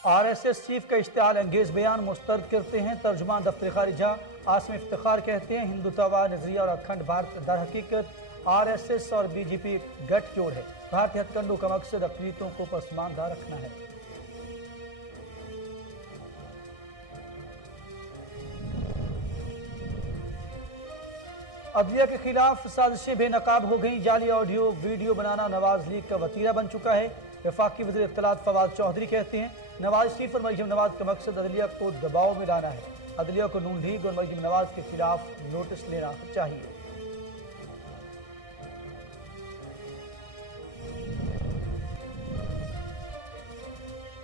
RSS chief का इश्तिहाल अंगेज बयान मुस्तरद करते हैं तर्जुमान दफ्तर खारिजा आसिम इफ्तिखार। कहते हैं हिंदुत्ववाद नजरिया और अखंड भारत दर हकीकत RSS और BJP गठजोड़ है। भारतीय हथकंडों का मकसद अक़लीतों को पसमानदा रखना है। अदलिया के खिलाफ साजिशें बेनकाब हो गई। जाली ऑडियो वीडियो बनाना नवाज लीग का वतीरा बन चुका है। वफाकी वज़ीर इत्तलात फवाद चौधरी कहते हैं नवाज शरीफ और मरियम नवाज का मकसद अदलिया को दबाव में लाना है। अदलिया को नून लीग और मरियम नवाज के खिलाफ नोटिस लेना चाहिए।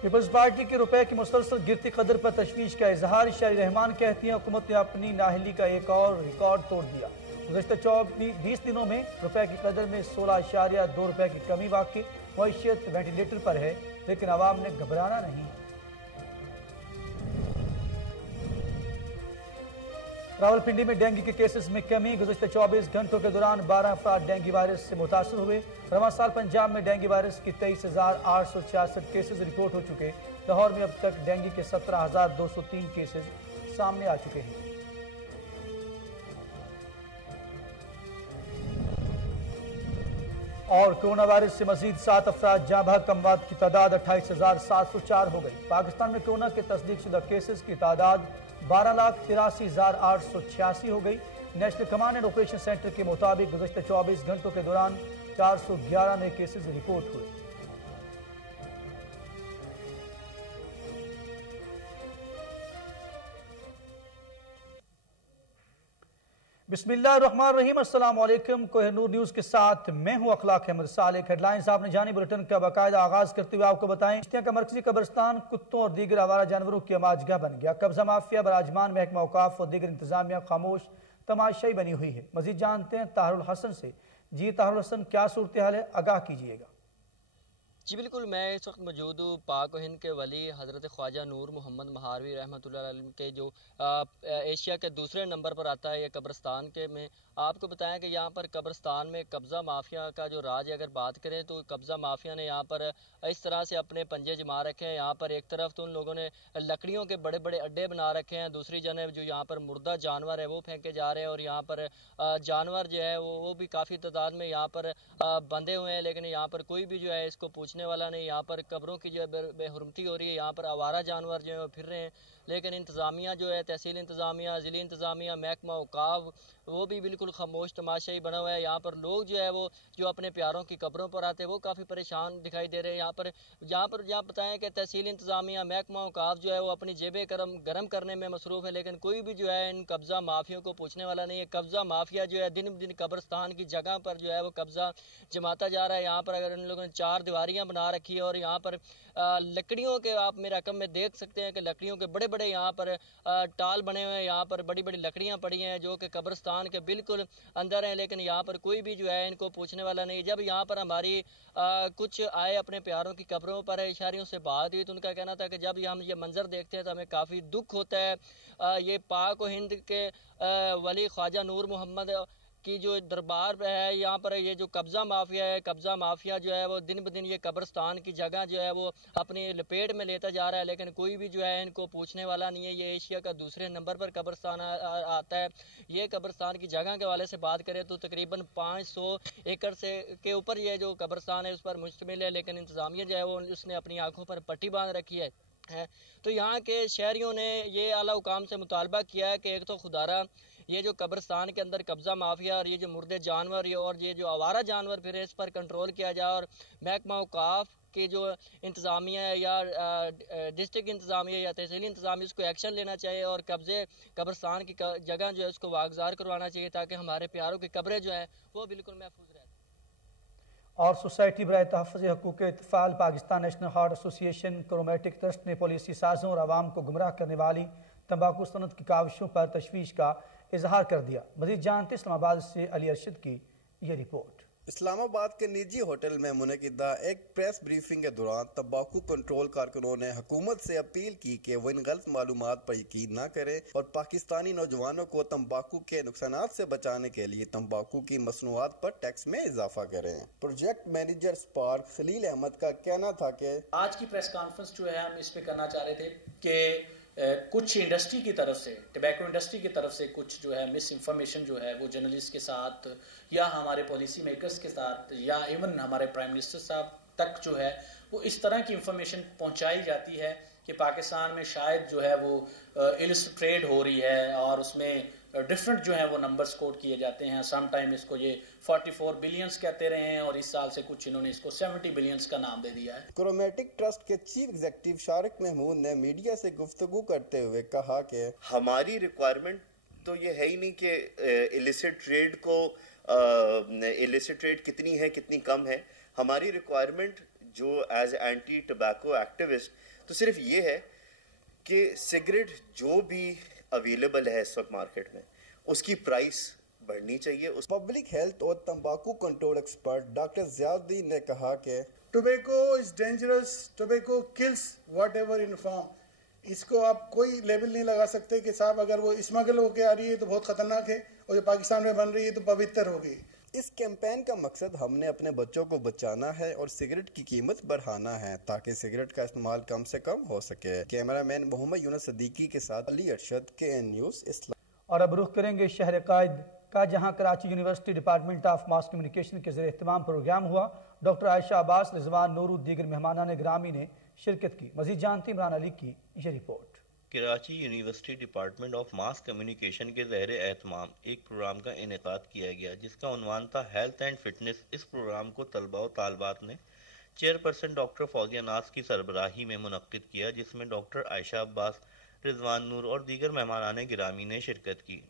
पीपल्स पार्टी के रुपए की मुसलसल गिरती कदर पर तशवीश का इजहार। शायरी रहमान कहती हैं हुकूमत ने अपनी नाहली का एक और रिकॉर्ड तोड़ दिया। गुज़श्ता 20 दिनों में रुपए की कदर में 16.2 रुपए की कमी वाक़ई। मईशत वेंटिलेटर पर है लेकिन आवाम ने घबराना नहीं। रावलपिंडी में डेंगू के केसेस में कमी। गुज़श्ता 24 घंटों के दौरान 12 अफराद डेंगू वायरस से मुतासर हुए। रवां साल पंजाब में डेंगू वायरस की 23,866 केसेस रिपोर्ट हो चुके। लाहौर में अब तक डेंगू के 17,203 केसेस सामने आ चुके हैं। और कोरोना वायरस से मजीद 7 अफराद जाँ बहक। अमवात की तादाद 28,704 हो गई। पाकिस्तान में कोरोना के तस्दीकशुदा केसेस की तादाद 12,83,886 हो गई। National command and operation centre के मुताबिक गुज़श्ता 24 घंटों के दौरान 411 नए केसेस रिपोर्ट हुए। बिस्मिल्लाहिर्रहमानिर्रहीम। अस्सलाम वालेकुम। कोहिनूर न्यूज के साथ मैं हूं अखलाक अहमद सालेक। हेडलाइंस आपने जानी। बुलेटिन का बाकायदा आगाज करते हुए आपको बताएं चिश्तिया का मरकजी कब्रिस्तान कुत्तों और दीगर आवारा जानवरों की अमाजगाह बन गया। कब्जा माफिया बराजमान महकमा औकाफ और दीगर इंतजामिया खामोश तमाशाई बनी हुई है। मजीद जानते हैं ताहरुल हसन से। जी ताहरुल हसन, क्या सूरत हाल है, आगाह कीजिएगा। जी बिल्कुल, मैं इस वक्त मौजूद हूँ पाक व हिंद के वली हज़रत ख्वाजा नूर मोहम्मद महारवी रहमतुल्लाह अलैह के जो एशिया के दूसरे नंबर पर आता है ये कब्रिस्तान के में। आपको बताएं कि यहाँ पर कब्रिस्तान में कब्ज़ा माफिया का जो राज है, अगर बात करें तो कब्ज़ा माफिया ने यहाँ पर इस तरह से अपने पंजे जमा रखे हैं। यहाँ पर एक तरफ तो उन लोगों ने लकड़ियों के बड़े बड़े अड्डे बना रखे हैं, दूसरी जगह जो यहाँ पर मुर्दा जानवर है वो फेंके जा रहे हैं। और यहाँ पर जानवर जो है वो भी काफ़ी तादाद में यहाँ पर बंधे हुए हैं, लेकिन यहाँ पर कोई भी जो है इसको पूछने वाला नहीं। यहाँ पर कब्रों की जो है बेहुरमती हो रही है। यहाँ पर आवारा जानवर जो है वो फिर रहे हैं, लेकिन इंतज़ामिया जो है, तहसील इंतज़ामिया, ज़िली इंतज़ामिया, महकमा औकाफ, वो भी बिल्कुल खामोश तमाशाई बना हुआ है। यहाँ पर लोग जो है वो जो अपने प्यारों की कब्रों पर आते हैं वो काफ़ी परेशान दिखाई दे रहे हैं। यहाँ बताएं कि तहसील इंतज़ामिया, महकमा औकाफ जो है वो अपनी जेबें गर्म करने में मसरूफ़ है, लेकिन कोई भी जो है इन कब्ज़ा माफियों को पूछने वाला नहीं है। कब्ज़ा माफिया जो है दिन ब दिन कब्रिस्तान की जगह पर जो है वो कब्ज़ा जमाता जा रहा है। यहाँ पर अगर इन लोगों ने 4 दीवारियाँ बना रखी है और यहाँ पर लकड़ियों के, आप मेरे रकम में देख सकते हैं कि लकड़ियों के बड़े बड़े यहाँ पर टाल बने हुए हैं। यहाँ पर बड़ी बड़ी लकड़ियाँ पड़ी हैं जो कि कब्रिस्तान के बिल्कुल अंदर हैं, लेकिन यहाँ पर कोई भी जो है इनको पूछने वाला नहीं। जब यहाँ पर हमारी कुछ आए अपने प्यारों की कब्रों पर इशारियों से बात हुई तो उनका कहना था कि जब हम ये मंजर देखते हैं तो हमें काफ़ी दुख होता है। ये पाक व हिंद के वली ख्वाजा नूर मोहम्मद की जो दरबार है, यहाँ पर ये जो कब्ज़ा माफिया है, कब्ज़ा माफिया जो है वो दिन ब दिन ये कब्रिस्तान की जगह जो है वो अपनी लपेट में लेता जा रहा है, लेकिन कोई भी जो है इनको पूछने वाला नहीं है। ये एशिया का दूसरे नंबर पर कब्रिस्तान आता है। ये कब्रिस्तान की जगह के हवाले से बात करें तो तकरीबन 500 एकड़ से के ऊपर ये जो कब्रिस्तान है उस पर मुश्तमिल है, लेकिन इंतज़ामिया जो है वो उसने अपनी आंखों पर पट्टी बांध रखी है। तो यहाँ के शहरियों ने ये आला हुकाम से मुतालबा किया है कि एक तो खुदारा ये जो कब्रिस्तान के अंदर कब्ज़ा माफिया और ये जो मुर्दे जानवर और ये जो आवारा जानवर फिर इस पर कंट्रोल किया जाए, और महकमा औकाफ की जो इंतज़ामिया है या डिस्ट्रिक्ट इंतज़ामिया या तहसीली इंतज़ामिया उसको एक्शन लेना चाहिए और कब्रिस्तान की जगह जो है उसको वागजार करवाना चाहिए ताकि हमारे प्यारों की कब्रें जो हैं वो बिल्कुल महफूज रहें। और सोसाइटी बराए तहफ़्फ़ुज़ हक़ूक़ इत्तिफ़ाल Pakistan national heart association chromatic trust ने पॉलिसी साजों और आवाम को गुमराह करने वाली तंबाकू सनत की काविशों पर तशवीश का इजहार कर दिया। मज़ीद जानते इस्लामाबाद से अली अरशद की ये रिपोर्ट। इस्लामाबाद के निजी होटल में मुनकिदा एक प्रेस ब्रीफिंग के दौरान तंबाकू कंट्रोल कारकुनों ने हुकूमत से अपील की कि वो इन गलत मालूमात पर यकीन न करें और पाकिस्तानी नौजवानों को तंबाकू के नुकसानात से बचाने के लिए तंबाकू की मसनूआत पर टैक्स में इजाफा करें। Project manager spark Khalil Ahmed का कहना था कि आज की प्रेस कॉन्फ्रेंस जो है हम इस पे करना चाह रहे थे कि कुछ इंडस्ट्री की तरफ से, टबैको इंडस्ट्री की तरफ से कुछ जो है मिस इन्फॉर्मेशन जो है वो जर्नलिस्ट के साथ या हमारे पॉलिसी मेकर्स के साथ या इवन हमारे प्राइम मिनिस्टर साहब तक जो है वो इस तरह की इंफॉर्मेशन पहुंचाई जाती है कि पाकिस्तान में शायद जो है वो इलिसिट ट्रेड हो रही है और उसमें डिफरेंट जो है वो नंबर्स कोट किए जाते हैं। सम टाइम इसको ये 44 बिलियंस कहते रहे हैं और इस साल से कुछ इन्होंने इसको 70 बिलियंस का नाम दे दिया है। क्रोमेटिक ट्रस्ट के चीफ एग्जीक्यूटिव शारिक महमूद ने मीडिया से गुफ्तगू करते हुए कहा कि हमारी रिक्वायरमेंट तो ये है ही नहीं कि इलिसिट ट्रेड को इलिसिट ट्रेड कितनी है कितनी कम है। हमारी रिक्वायरमेंट जो एज एंटी टबैको एक्टिविस्ट तो सिर्फ ये है कि सिगरेट जो भी अवेलेबल है इस वक्त मार्केट में उसकी प्राइस बढ़नी चाहिए। पब्लिक हेल्थ और तंबाकू कंट्रोल एक्सपर्ट डॉक्टर ज़ियाउद्दीन ने कहा कि tobacco is dangerous, tobacco kills whatever in form. इसको आप कोई लेबल नहीं लगा सकते कि साहब अगर वो स्मगल होके आ रही है तो बहुत खतरनाक है और जो पाकिस्तान में बन रही है तो पवित्र हो गई। इस कैंपेन का मकसद हमने अपने बच्चों को बचाना है और सिगरेट की कीमत बढ़ाना है ताकि सिगरेट का इस्तेमाल कम से कम हो सके। कैमरामैन मोहम्मद यूनुस सदीकी के साथ अली अरशद, KN न्यूज़ इस्लाम। और अब रुख करेंगे शहर कायद का, जहां Karachi university department of mass communication के ज़रिए एहतमाम प्रोग्राम हुआ। डॉक्टर आयशा अब्बास, रिजवान नूर, दीगर मेहमानान गिरामी ने शिरकत की। मजीद जानती इमरान अली की ये report. Karachi university department of mass communication के ज़रिए एहतमाम एक प्रोग्राम का इनेकाद किया गया जिसका उन्वान था हेल्थ एंड फिटनेस। इस प्रोग्राम को तलबा और तालबात ने चेयरपर्सन डॉक्टर फौजिया नाज की सरबराही में मुनक्किद किया, जिसमें डॉक्टर आयशा अब्बास, रिजवान नूर और दीगर मेहमानान गिरामी ने शिरकत की।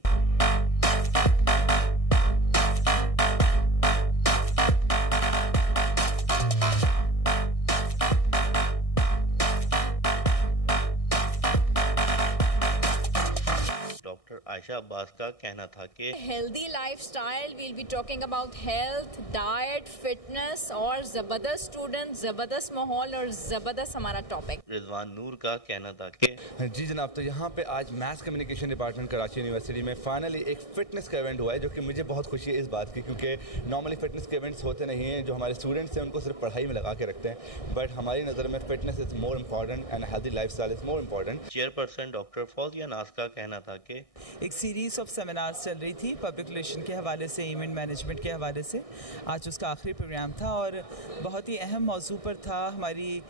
आयशा अब्बास का कहना था कि healthy lifestyle, we'll be talking about health, diet, fitness और जबरदस्त स्टूडेंट, जबरदस्त माहौल और जबरदस्त हमारा टॉपिक। रिजवान नूर का कहना था कि जी जनाब, तो यहाँ पे आज mass communication department Karachi university में फाइनली एक फिटनेस का इवेंट हुआ है, जो कि मुझे बहुत खुशी है इस बात की, क्योंकि नॉर्मली फिटनेस के इवेंट्स होते नहीं हैं। जो हमारे स्टूडेंट्स हैं उनको सिर्फ पढ़ाई में लगा के रखते हैं, बट हमारी नज़र में fitness is more important and healthy lifestyle is more important. Chairperson doctor Fauzia नाज का कहना था कि एक सीरीज़ ऑफ सेमिनार्स चल रही थी पब्लिक रिलेशन के हवाले से, इवेंट मैनेजमेंट के हवाले से। आज उसका आखिरी प्रोग्राम था और बहुत ही अहम मौजू पर था, हमारी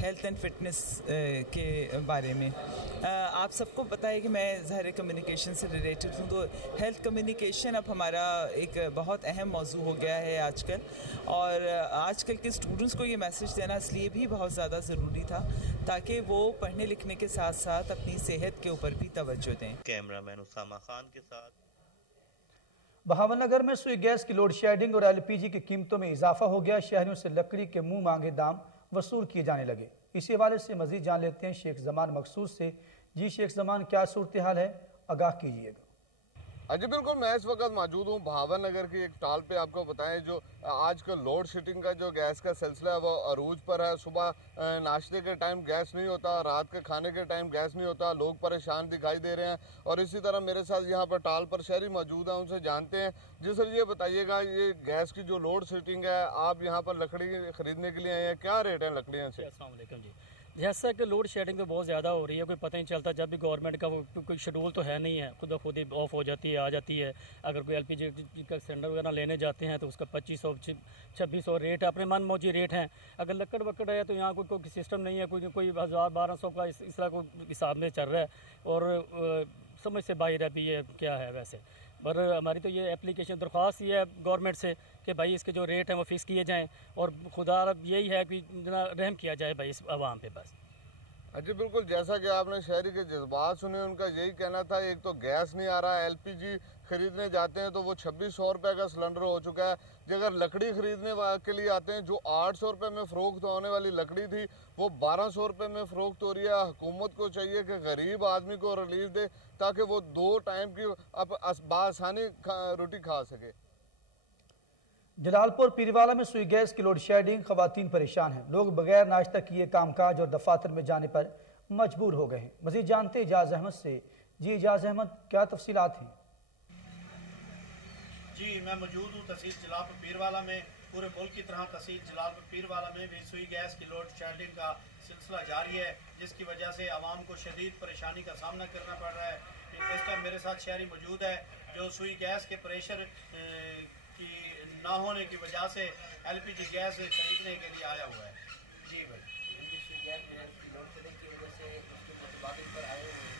हेल्थ एंड फिटनेस के बारे में। आप सबको पता है कि मैं ज़ाहिर कम्युनिकेशन से रिलेटेड हूँ, तो हेल्थ कम्युनिकेशन अब हमारा एक बहुत अहम मौजू हो गया है आजकल, और आजकल के स्टूडेंट्स को ये मैसेज देना इसलिए भी बहुत ज़्यादा ज़रूरी था ताकि वो पढ़ने लिखने के साथ साथ अपनी सेहत के ऊपर भी तवज्जो दें। कैमरामैन उसामा खान के साथ। बहावलनगर में सुई गैस की लोड शेडिंग और LPG की कीमतों में इजाफा हो गया। शहरियों से लकड़ी के मुंह मांगे दाम वसूल किए जाने लगे। इसी हवाले से मजीद जान लेते हैं शेख जमान मखसूस से। जी शेख जमान, क्या सूरत हाल है, आगाह कीजिएगा। जी बिल्कुल, मैं इस वक्त मौजूद हूँ भावन नगर की एक टाल पे। आपको बताएं जो आजकल लोड शेडिंग का जो गैस का सिलसिला है वो अरूज पर है। सुबह नाश्ते के टाइम गैस नहीं होता, रात के खाने के टाइम गैस नहीं होता, लोग परेशान दिखाई दे रहे हैं। और इसी तरह मेरे साथ यहाँ पर टाल पर शहरी मौजूद हैं, उनसे जानते हैं। जी सर, ये बताइएगा, ये गैस की जो लोड शेडिंग है, आप यहाँ पर लकड़ी खरीदने के लिए आए हैं, क्या रेट है लकड़ियों से? अस्सलाम वालेकुम जी। जैसा कि लोड शेडिंग तो बहुत ज़्यादा हो रही है, कोई पता नहीं चलता। जब भी गवर्नमेंट का कोई शेड्यूल तो है नहीं है, खुद ही ऑफ हो जाती है, आ जाती है। अगर कोई LPG का सिलेंडर वगैरह लेने जाते हैं तो उसका 2500 2600 रेट है, अपने मन मौजी रेट हैं। अगर लकड़ वकड़ है तो यहाँ कोई सिस्टम नहीं है, कोई 1000 1200 का इस तरह को हिसाब में चल रहा है और समझ से बाहर है भी ये क्या है वैसे। पर हमारी तो ये एप्लीकेशन दरख्वास्त ही है गवर्नमेंट से कि भाई इसके जो रेट हैं वो फिक्स किए जाएं और खुदा यही है कि जना रहम किया जाए भाई इस आवाम पे बस। जी बिल्कुल, जैसा कि आपने शहरी के जज्बात सुने, उनका यही कहना था। एक तो गैस नहीं आ रहा है, LPG खरीदने जाते हैं तो वो 2600 रुपये का सिलेंडर हो चुका है। अगर लकड़ी खरीदने के लिए आते हैं, जो 800 रुपये में फ़रोख्त होने वाली लकड़ी थी वो 1200 रुपये में फ़रोख्त हो रही है। हुकूमत को चाहिए कि गरीब आदमी को रिलीफ दे ताकि वो 2 टाइम की अब बासानी रोटी खा सके। जलालपुर पीरवाला में सुई गैस की लोड शेडिंग, खवातीन परेशान हैं। लोग बगैर नाश्ता किए कामकाज और दफातर में जाने पर मजबूर हो गए हैं। मजीद जानते इजाज अहमद से। जी इजाज अहमद, क्या तफसीलात हैं? जी मैं मौजूद हूँ तहसील जलालपुर पीरवाला में। पूरे मुल्क की तरह तहसील जलालपुर पीरवाला में भी सुई गैस की लोड शेडिंग का सिलसिला जारी है, जिसकी वजह से आवाम को शदीद परेशानी का सामना करना पड़ रहा है। इस टाइम मेरे साथ शहरी मौजूद है जो सुई गैस के प्रेशर की ना होने की वजह से LPG गैस खरीदने के लिए आया हुआ है। जी भाई, सुई गैस की लोड शेडिंग की वजह से उसके मुताबिक पर आए हुए हैं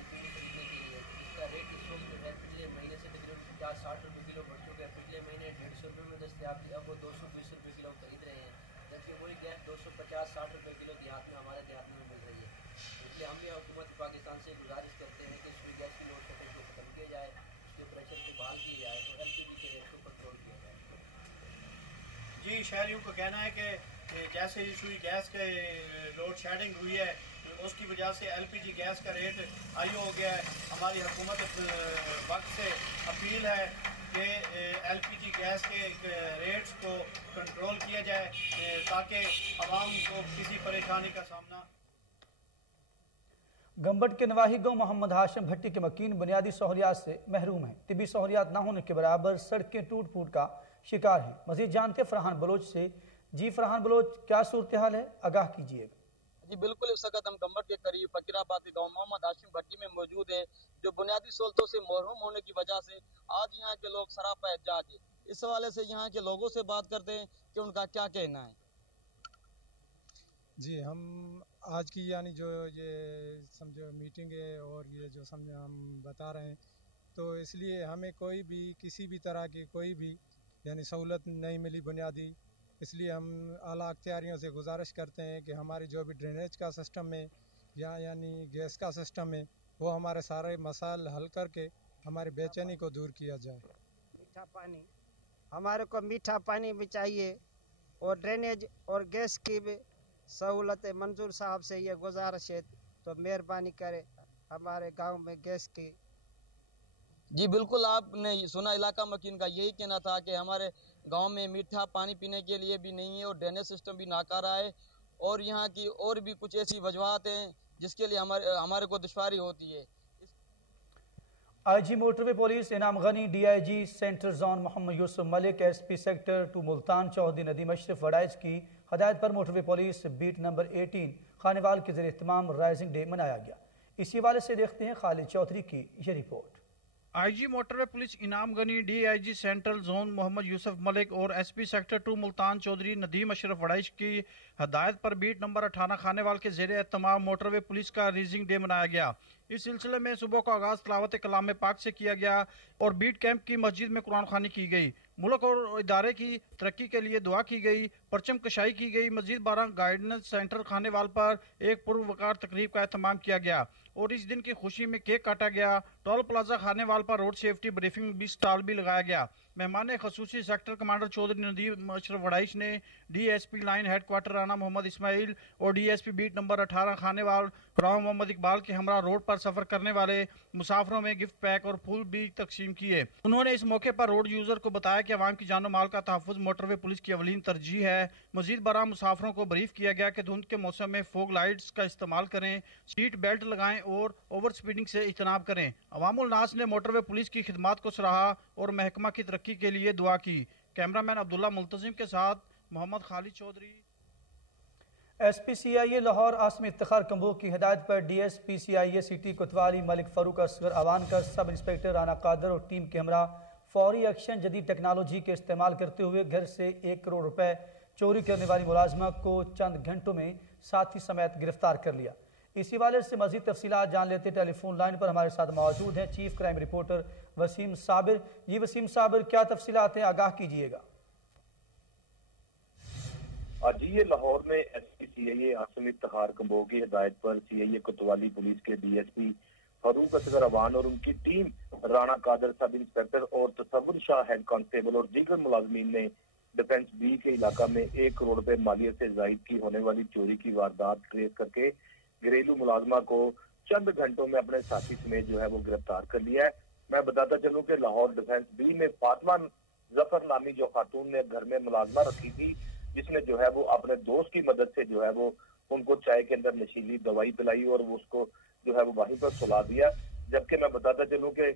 LPG खरीदने के लिए, जिसका रेट इस वक्त जो है पिछले महीने से तकरीबन 50-60 रुपये किलो बढ़ चुका है। पिछले महीने 150 रुपये में दस्तयाब थी, अब वो 220 रुपये किलो खरीद रहे हैं, जबकि वही गैस 250-60 रुपये किलो देहात में हमारे देहात में मिल रही है। इसलिए हम यह हुकूमत पाकिस्तान से गुजारिश करते हैं कि सुई गैस की लोड शेडिंग को खत्म किया जाए, उसके प्रेशर को बहाल किया जाए और LPG के रेट को कंट्रोल किया जाए। जी, शहरियों का कहना है कि जैसे ही सुई गैस के लोड शेडिंग हुई है उसकी वजह से LPG गैस का रेट हाई हो गया है। हमारी हुकूमत वक्त से अपील है कि LPG गैस के रेट्स को कंट्रोल किया जाए ताकि आवाम को किसी परेशानी का सामना। गंबट के नवाही गांव मोहम्मद हाशिम भट्टी के मकीन बुनियादी सहूलियात से महरूम हैं। तिबी सहूलियात न होने के बराबर सड़कें टूट फूट का शिकार हैं। मजीद जानते फरहान बलोच से। जी फरहान बलोच, क्या सूरत हाल है, आगाह कीजिएगा। जी बिल्कुल, इस वक्त हम गंबट के करीब फकीराबाद के गाँव मोहम्मद हाशिम भट्टी में मौजूद है, जो बुनियादी सहूलतों से महरूम होने की वजह से आज यहाँ के लोग सरापा एहतजाज है। इस हवाले से यहाँ के लोगों से बात करते हैं कि उनका क्या कहना है। जी, हम आज की यानी जो ये समझो मीटिंग है और ये जो समझो हम बता रहे हैं, तो इसलिए हमें कोई भी किसी भी तरह की कोई भी यानी सहूलत नहीं मिली बुनियादी। इसलिए हम आला अख्तियारियों से गुजारिश करते हैं कि हमारी जो भी ड्रेनेज का सिस्टम है या यानी गैस का सिस्टम है वो हमारे सारे मसाइल हल करके हमारी बेचैनी को दूर किया जाए। मीठा पानी, हमारे को मीठा पानी भी चाहिए और ड्रेनेज और गैस की भी सहूलत है। मंजूर साहब से ये गुजारिश है तो मेहरबानी करे हमारे गांव में गैस की। जी बिल्कुल, आपने सुना इलाका मकीन का यही कहना था कि हमारे गांव में मीठा पानी पीने के लिए भी नहीं है और ड्रेनेज सिस्टम भी नाकारा है और यहाँ की और भी कुछ ऐसी वजूहात हैं जिसके लिए हमारे को दुश्वारी होती है। IG motorway police Inam Ghani, DIG central zone Mohammad Yusuf Malik, SP sector 2 Multan Chaudhry Nadeem Ashraf Waraich की हदायत पर motorway police beat number 18 Khanewal के ज़रिए तमाम राइजिंग डे मनाया गया। इसी हवाले से देखते हैं खालिद चौधरी की ये report. IG motorway police Inam Ghani, DIG central zone Mohammad Yusuf Malik और SP सेक्टर 2 मुल्तान चौधरी नदीम अशरफ वडाइश की हदायत पर बीट नंबर 18 खानेवाल के ज़रिए तमाम मोटरवे पुलिस का रीजिंग डे मनाया गया। इस सिलसिले में सुबह का आगाज तिलावत कलाम पाक से किया गया और बीट कैंप की मस्जिद में कुरान खानी की गई। मुल्क और इदारे की तरक्की के लिए दुआ की गई, परचम कशाई की गई। मस्जिद 12 गाइडेंस सेंटर खानेवाल पर एक पुरवकार तकरीब का एहतमाम किया गया और इस दिन की खुशी में केक काटा गया। टोल प्लाजा खानेवाल पर रोड सेफ्टी ब्रीफिंग भी स्टॉल भी लगाया गया। मेहमान खसूसी सेक्टर कमांडर चौधरी नदीम अशरफ वडाइश ने DSP line headquarter Rana Mohammad Ismail और DSP beat number 18 Khanewal Farah Mohammad Iqbal के हमरा रोड पर सफर करने वाले मुसाफिरों में गिफ्ट पैक और फूल भी तकसीम किए। उन्होंने इस मौके पर रोड यूजर को बताया कि अवाम की जानो माल का तहफ़्फ़ुज़ मोटरवे पुलिस की अवलीन तरजीह है। मजीद बरा मुसाफिरों को ब्रीफ किया गया कि धुंध के मौसम में फोग लाइट्स का इस्तेमाल करें, सीट बेल्ट लगाएं और ओवर स्पीडिंग से इज्तनाब करें। अवामुल नास ने मोटरवे पुलिस की खिदमात को सराहा और महकमा की तरक्की के लिए दुआ की। कैमरामैन अब्दुल्ला मुल्तजिम के साथ मोहम्मद खालिद चौधरी। SP CIA लाहौर आसमी इफ्तिखार कंबोह की हिदायत पर DSP CIA सिटी कोतवाली मलिक फारूक असगर अवान का सब इंस्पेक्टर राना कादर और टीम के हमरा फौरी एक्शन जदीद टेक्नोलॉजी के इस्तेमाल करते हुए घर से 1 करोड़ रुपए चोरी करने वाली मुलाजमा को चंद घंटों में साथी समेत गिरफ्तार कर लिया। इसी वाले से मजीद तफसीलात जान लेते टेलीफोन लाइन पर हमारे साथ मौजूद हैं chief crime reporter Waseem Sabir. जी वसीम साबिर, क्या तफसीलात हैं, आगाह कीजिएगा। जी, ये लाहौर में SP CIA आसमी इफ्तिखार कंबोह की हिदायत पर CIA कोतवाली पुलिस के DSP फारूक असगर अवान और उनकी team Rana Kader sub inspector और तसव्वुर शाह हेड कांस्टेबल और दीगर मुलाजमीन ने डिफेंस B के इलाका में 1 करोड़ रुपए मालियत से जायद की होने वाली चोरी की वारदात ट्रेस करके घरेलू मुलाजमा को चंद घंटों में अपने साथी समेत जो है वो गिरफ्तार कर लिया है। मैं बताता चलूं कि लाहौर डिफेंस B में फातिमा जफर नामी जो खातून ने घर में मुलाजमा रखी थी, जिसने जो है वो अपने दोस्त की मदद से जो है वो उनको चाय के अंदर नशीली दवाई पिलाई और वो उसको जो है वो वहीं पर सुला दिया। जबकि मैं बताता चलूं कि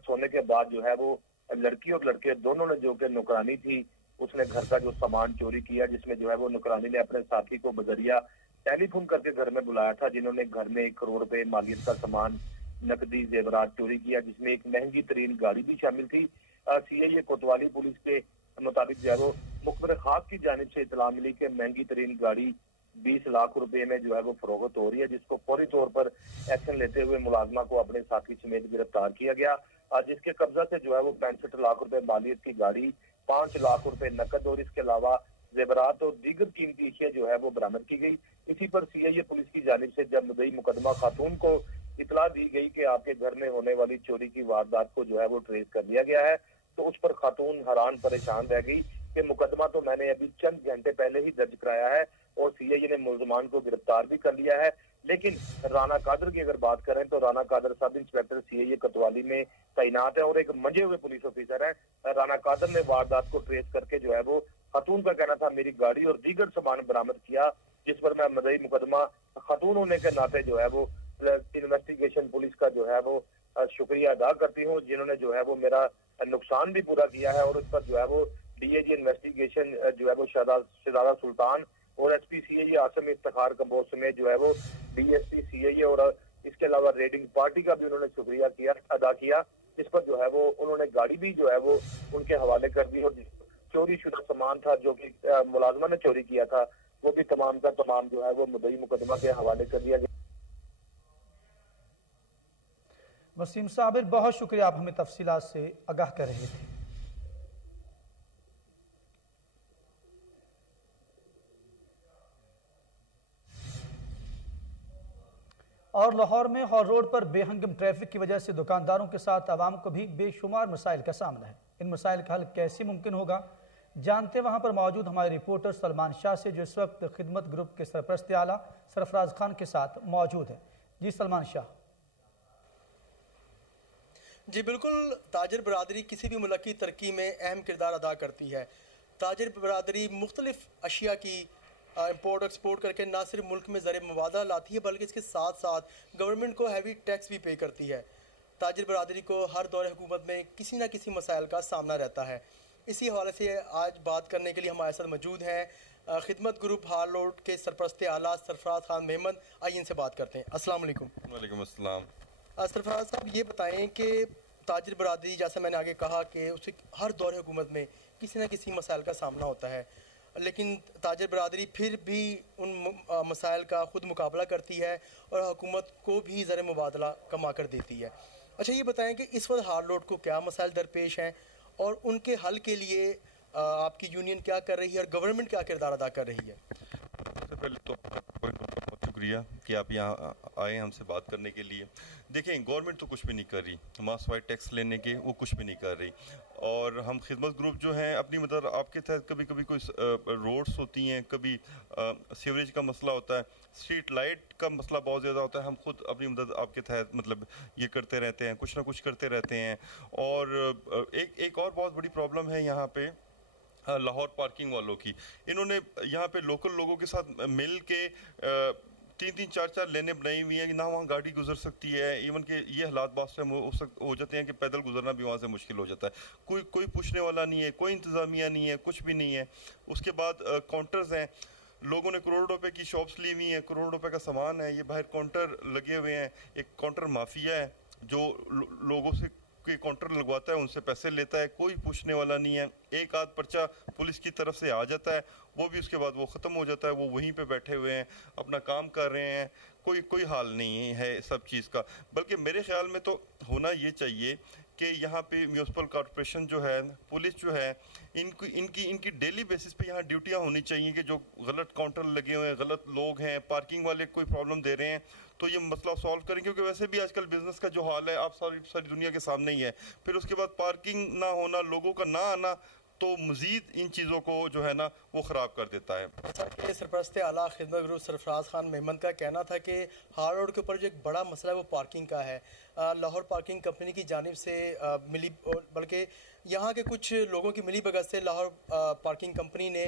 सोने के बाद जो है वो लड़की और लड़के दोनों ने जो कि नौकरानी थी, उसने घर का जो सामान चोरी किया, जिसमें जो है वो नौकरानी ने अपने साथी को बजरिया टेलीफोन करके घर में बुलाया था, जिन्होंने घर में 1 करोड़ रुपए मालियत का सामान, नकदी, जेवरात चोरी किया, जिसमें एक महंगी तरीन गाड़ी भी शामिल थी। सीआईए कोतवाली पुलिस के मुताबिक जो है वो मुखबिर खास की जानिब से इतला मिली कि महंगी तरीन गाड़ी 20 लाख रुपए में जो है वो फरोख्त हो रही है, जिसको फौरी तौर पर एक्शन लेते हुए मुलाजमा को अपने साथी समेत गिरफ्तार किया गया, जिसके कब्जा से जो है वो 65 लाख रुपए मालियत की गाड़ी, 5 लाख रुपए नकद और इसके अलावा जेवरात और दीगर कीमती अशिया जो है वो बरामद की गई। इसी पर सीआईए पुलिस की जानिब से जब मुद्दई मुकदमा खातून को इतला दी गई कि आपके घर में होने वाली चोरी की वारदात को जो है वो ट्रेस कर लिया गया है, तो उस पर खातून हैरान परेशान रह गई कि मुकदमा तो मैंने अभी चंद घंटे पहले ही दर्ज कराया है और सीआईए ने मुलजमान को गिरफ्तार भी कर लिया है। लेकिन राना कादर की अगर बात करें तो Rana Kader sub inspector CIA कोतवाली में तैनात है और एक मंजे हुए पुलिस ऑफिसर है। राना कादर ने वारदात को ट्रेस करके जो है वो खातून का कहना था मेरी गाड़ी और दीगर सामान बरामद किया, जिस पर मैं मुद्दई मुकदमा खातून होने के नाते जो है वो इन्वेस्टिगेशन पुलिस का जो है वो शुक्रिया अदा करती हूँ, जिन्होंने जो है वो मेरा नुकसान भी पूरा किया है और उस पर जो है वो डीएजी इन्वेस्टिगेशन जो है वो शहजादा सुल्तान और एसपी सीआईए आसम इफ्तिखार कंबोज समेत जो है वो डीएसपी सीआईए और इसके अलावा रेडिंग पार्टी का भी उन्होंने शुक्रिया अदा किया, जिस पर जो है वो उन्होंने गाड़ी भी जो है वो उनके हवाले कर दी और चोरी शुदा सामान था जो कि मुलाजमा ने चोरी किया था वो भी तमाम का तमाम जो है वो मुद्दई मुकदमा के हवाले कर दिया गया। वसीम साबिर, बहुत शुक्रिया, आप हमें तफसीलात से आगाह कर रहे थे। और लाहौर में हॉल रोड पर बेहंगम ट्रैफिक की वजह से दुकानदारों के साथ आवाम को भी बेशुमार मसाइल का सामना है। इन मसाइल का हल कैसे मुमकिन होगा, जानते वहां पर मौजूद हमारे रिपोर्टर सलमान शाह से, जो इस वक्त खिदमत ग्रुप के सरपरस्त आला सरफराज खान के साथ मौजूद है। जी सलमान शाह। जी बिल्कुल, ताजर बरादरी किसी भी मुल्क की तरक्की में अहम किरदार अदा करती है। ताजर बरादरी मुख्तलिफ अशिया की इम्पोर्ट एक्सपोर्ट करके ना सिर्फ मुल्क में ज़र मुबादला लाती है बल्कि इसके साथ साथ गवर्नमेंट को हैवी टैक्स भी पे करती है। ताजर बरादरी को हर दौर हुकूमत में किसी न किसी मसाइल का सामना रहता है। इसी हवाले से आज बात करने के लिए हमारे साथ मौजूद हैं खिदमत ग्रुप हाल रोड के सरपरस्त आला सरफराज खान मेहमद। आइए इनसे बात करते हैं। अस्सलाम वालेकुम। वालेकुम अस्सलाम। सरफराज साहब, ये बताएं कि ताजर बरादरी, जैसा मैंने आगे कहा कि उसे हर दौर हुकूमत में किसी न किसी मसाइल का सामना होता है, लेकिन ताजर बरादरी फिर भी उन मसाइल का खुद मुकाबला करती है और हुकूमत को भी ज़र मुबादला कमा कर देती है। अच्छा, ये बताएं कि इस वक्त हाल रोड को क्या मसाइल दरपेश हैं और उनके हल के लिए आपकी यूनियन क्या कर रही है और गवर्नमेंट क्या किरदार अदा कर रही है? सबसे पहले तो बहुत शुक्रिया कि आप यहाँ आए हमसे बात करने के लिए। देखें, गवर्नमेंट तो कुछ भी नहीं कर रही, मास वाइड टैक्स लेने के वो कुछ भी नहीं कर रही, और हम खिदमत ग्रुप जो हैं अपनी मदद आपके तहत कभी कभी कोई रोड्स होती हैं, कभी सीवरेज का मसला होता है, स्ट्रीट लाइट का मसला बहुत ज़्यादा होता है, हम खुद अपनी मदद आपके तहत मतलब ये करते रहते हैं, कुछ ना कुछ करते रहते हैं। और एक और बहुत बड़ी प्रॉब्लम है यहाँ पे लाहौर पार्किंग वालों की। इन्होंने यहाँ पे लोकल लोगों के साथ मिल के 3-3, 4-4 लेने बनाई हुई हैं कि ना वहाँ गाड़ी गुजर सकती है। इवन के ये हालात बात हो जाते हैं कि पैदल गुजरना भी वहाँ से मुश्किल हो जाता है। कोई पूछने वाला नहीं है, कोई इंतज़ामिया नहीं है, कुछ भी नहीं है। उसके बाद काउंटर्स हैं, लोगों ने करोड़ रुपए की शॉप्स ली हुई हैं, करोड़ रुपए का सामान है, ये बाहर काउंटर लगे हुए हैं। एक काउंटर माफिया है जो लोगों से कोई काउंटर लगवाता है, उनसे पैसे लेता है, कोई पूछने वाला नहीं है। एक आध पर्चा पुलिस की तरफ से आ जाता है, वो भी उसके बाद वो ख़त्म हो जाता है, वो वहीं पे बैठे हुए हैं, अपना काम कर रहे हैं, कोई हाल नहीं है सब चीज़ का। बल्कि मेरे ख्याल में तो होना ये चाहिए कि यहाँ पे म्यूनसिपल कॉर्पोरेशन जो है, पुलिस जो है, इनकी डेली बेसिस पे यहाँ ड्यूटियाँ होनी चाहिए कि जो गलत काउंटर लगे हुए हैं, गलत लोग हैं, पार्किंग वाले कोई प्रॉब्लम दे रहे हैं, तो ये मसला सॉल्व करें। क्योंकि वैसे भी आजकल बिजनेस का जो हाल है आप सारी दुनिया के सामने ही है। फिर उसके बाद पार्किंग ना होना, लोगों का ना आना, तो मज़ीद इन चीज़ों को जो है ना वो ख़राब कर देता है। सरपरस्त आला खिदमत ग्रुप सरफराज खान मेमन का कहना था कि हार रोड के ऊपर जो एक बड़ा मसला है वो पार्किंग का है। लाहौर पार्किंग कंपनी की जानिब से मिली, बल्कि यहाँ के कुछ लोगों की मिली भगत से लाहौर पार्किंग कंपनी ने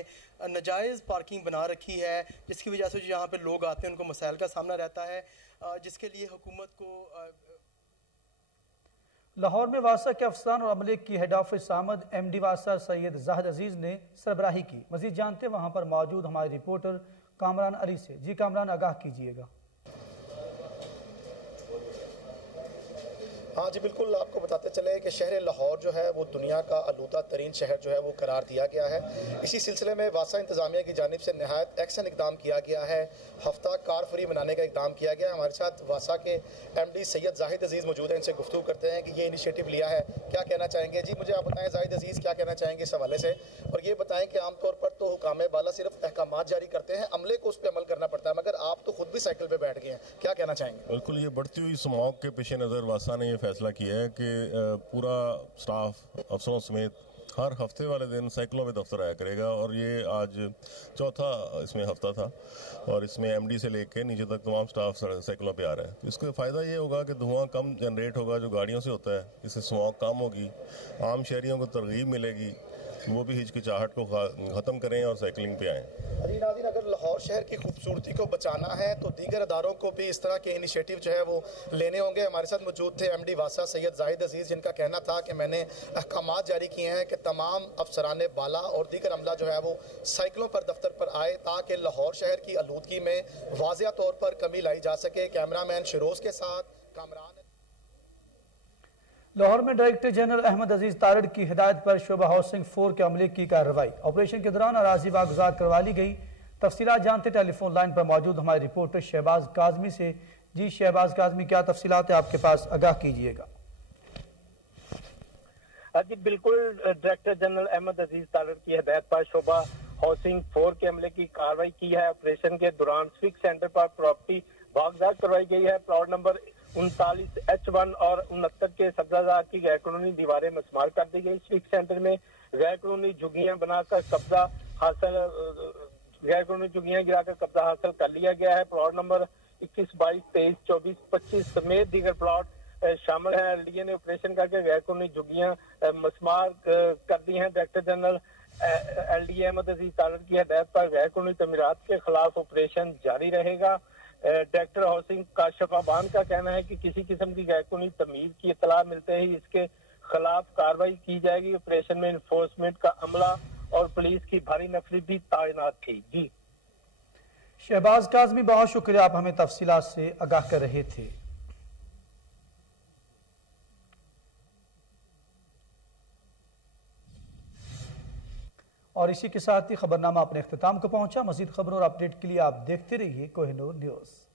नाजायज़ पार्किंग बना रखी है, जिसकी वजह से जो यहाँ पे लोग आते हैं उनको मसाइल का सामना रहता है, जिसके लिए हुकूमत को लाहौर में वासा के अफसरान और अमले की हेड ऑफिस आमद MD वासा सैयद जाहिद अजीज़ ने सरबराही की। मज़ीद जानते वहाँ पर मौजूद हमारे रिपोर्टर कामरान अली से। जी कामरान, आगाह कीजिएगा। हाँ जी बिल्कुल, आपको बताते चले कि शहर लाहौर जो है वो दुनिया का आलूदा तरीन शहर जो है वो करार दिया गया है। इसी सिलसिले में वासा इंतज़ामिया की जानिब से नहायत एक्शन इकदाम किया गया है। हफ्ता कार फ्री मनाने का इकदाम किया गया है। हमारे साथ वासा के MD सैयद जाहिद अजीज़ मौजूद हैं, इनसे गुफ्तगू करते हैं कि ये इनिशिएटिव लिया है, क्या कहना चाहेंगे। जी मुझे आप बताएं जाहिद अजीज़, क्या कहना चाहेंगे इस हवाले से, और ये बताएं कि आमतौर पर तो हुकाम बाला सिर्फ अहकामात जारी करते हैं, अमले को उस पर अमल करना पड़ता है, मगर आप तो खुद भी साइकिल पर बैठ गए हैं, क्या कहना चाहेंगे। बिल्कुल, ये बढ़ती हुई स्मॉग के पेश नज़र वासा ने यह फैसला किया है कि पूरा स्टाफ अफसरों समेत हर हफ्ते वाले दिन साइकिलों में दफ्तर आया करेगा, और ये आज चौथा इसमें हफ्ता था, और इसमें MD से लेके नीचे तक तमाम स्टाफ साइकिलों पे आ रहा है। तो इसका फ़ायदा ये होगा कि धुआं कम जनरेट होगा जो गाड़ियों से होता है, इससे स्मॉग कम होगी, आम शहरियों को तरगीब मिलेगी, वो भी हिचकिचाहट को ख़त्म करें और साइकिलिंग पे आएँ। अली नाज़रीन, अगर लाहौर शहर की खूबसूरती को बचाना है तो दीगर अदारों को भी इस तरह के इनिशिएटिव जो है वो लेने होंगे। हमारे साथ मौजूद थे MD वासा सैयद जाहिद अजीज़, जिनका कहना था कि मैंने अहकामात जारी किए हैं कि तमाम अफसरान बाला और दीगर अमला जो है वो साइकिलों पर दफ्तर पर आए, ताकि लाहौर शहर की आलूदगी में वाज़िया तौर पर कमी लाई जा सके। कैमरामैन शिरोज़ के साथ कामरान। लाहौर में डायरेक्टर जनरल अहमद अजीज तारड़ की हिदायत पर शोबा हाउसिंग 4 के अमले की कार्रवाई। ऑपरेशन के दौरान अराजी वागुजार करवा ली गई। तफसीलात जानते टेलीफोन लाइन पर मौजूद हमारे रिपोर्टर शहबाज काजमी से। जी शहबाज काजमी, क्या तफसीलात है आपके पास, आगाह कीजिएगा। जी बिल्कुल, डायरेक्टर जनरल अहमद अजीज तारड़ की हिदायत पर शोबा हाउसिंग 4 के अमले की कार्रवाई की है। ऑपरेशन के दौरान स्विक सेंटर पर प्रॉपर्टी वागुजार करवाई गई है। प्लॉट नंबर 39H1 और 69 के सब्जादार की गैर कानूनी दीवारें मस्मार कर दी गई। स्विक सेंटर में गैर कानूनी झुग्गियां बनाकर कब्जा हासिल गैर कानूनी झुग्गियां गिराकर कब्जा हासिल कर लिया गया है। प्लॉट नंबर 21, 22, 23, 24, 25 समेत दीगर प्लॉट शामिल हैं। LDA ने ऑपरेशन करके गैर कानूनी झुग्गियां मस्मार कर दी हैं। डायरेक्टर जनरल LDA अहमद अजीज तारड़ की हिदायत पर गैर कानूनी तमीरात के खिलाफ ऑपरेशन जारी रहेगा। डायरेक्टर हाउसिंग काशिफ अबान का कहना है कि किसी किस्म की गैर कानूनी तमीज की इत्तला मिलते ही इसके खिलाफ कार्रवाई की जाएगी। ऑपरेशन में इन्फोर्समेंट का अमला और पुलिस की भारी नफरी भी तैनात थी। जी शहबाज काजमी, बहुत शुक्रिया, आप हमें तफसीलात से आगाह कर रहे थे। और इसी के साथ ही खबरनामा अपने इख्तिताम को पहुंचा। मजीद खबरों और अपडेट के लिए आप देखते रहिए कोहिनूर न्यूज़।